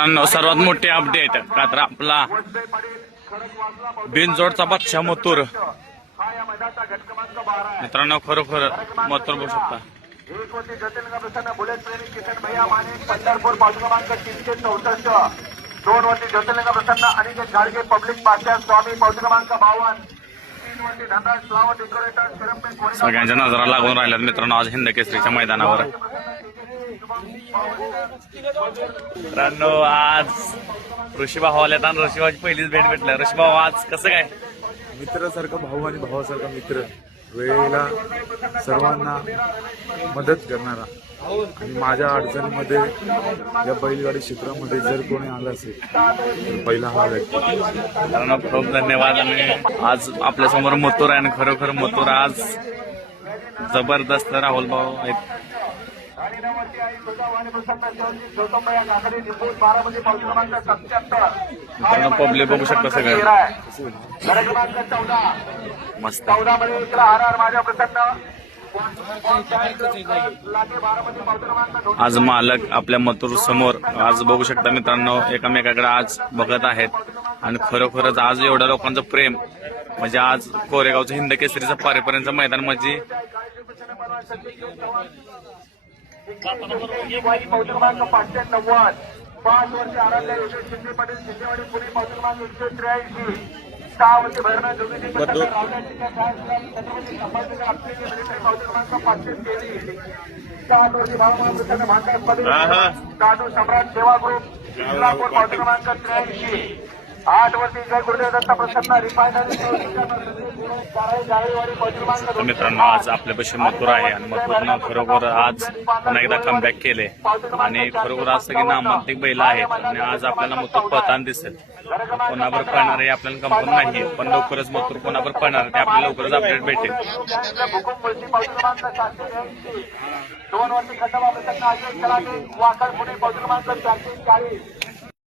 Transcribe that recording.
सर्वात मोठे अपडेट का तर आपला बिनजोडचा बादशाह मथुर मित्रांनो खरोखर मथुर बघू शकता. एक होती ज्योतिर्लिंग प्रसन्न बुलेट प्रेमी किशन भैया माने पंढरपूर पावती क्रमांक 364. दोन होती ज्योतिर्लिंग प्रसन्न अनिकेत गाडगे पब्लिक पार्ट्या स्वामी पावती क्रमांक 52. तीन होती धनराज फ्लावर डेकोरेटर शिरंबे कोणी सगळ्यांच्या नजरा लागून राहिल्यात मित्रांनो आज हिंद केसरीच्या मैदानावर. मित्रांनो आज ऋषीभाऊ आल्यात आणि ऋषीभाऊची पहिलीच भेट भेटलं. ऋषीभाऊ आज कसं काय? मित्रासारखा भाऊ आणि भावासारखा मित्र, वेळेला सर्वांना मदत करणारा आणि माझ्या अडचणीमध्ये या बैलगाडी क्षेत्रामध्ये जर कोणी आलं असेल तर पहिला हा व्यक्ती. मित्रांनो खूप धन्यवाद. आणि आज आपल्यासमोर मथुर आहे आणि खरोखर मथुर आज जबरदस्त राहुल भाऊ आहेत. मित्रांनो पब्लिक बघू शकता सगळं मस्त. 14 मध्ये इकडे आर माझ्या प्रसन्न. आज मालक आपल्या मथुर समोर आज बघू शकता मित्रांनो एकामेकाकडे आज बघत आहेत आणि खरोखरच आज एवढ्या लोकांचं प्रेम म्हणजे आज कोरेगावचं हिंद केसरीचं पारेपर्यंतचं मैदान म्हणजे पावती क्रमांक 590. 5 वर्ष आराध्य योगेश शिंदे पाटील शिंदेवाडी पुणे पावती क्रमांक 183. 6 वर्ष भैरवनाथ जोगेशी रावल्याची छत्रपती संभाजीनगर आपली मिलिटरी पावती क्रमांक 523. 7 वर्ष भावना भांडारमध्ये दादू सम्राट सेवा ग्रुप इंद्रापूर पावती क्रमांक 83. 8 वर्षी जय गुरुदेव दत्त प्रसन्न रिफायनरी मित्रांनो आज आपल्यापाशी मथुर आहे आणि मथुरनं खरोखर आज पुन्हा एकदा कमबॅक केले आणि खरोखर आज सगळी नामांतिक बैल आहेत आणि आज आपल्याला मथुर पळताना दिसेल. कोणावर पळणार आहे आपल्याला कन्फर्म नाही, पण लवकरच मथुर कोणावर पळणार ते आपल्याला लवकरच अपडेट भेटेल. 2 वर्षी खंडोबा प्रसन्न अशोक वाकड पुणे पावती क्रमांक 440.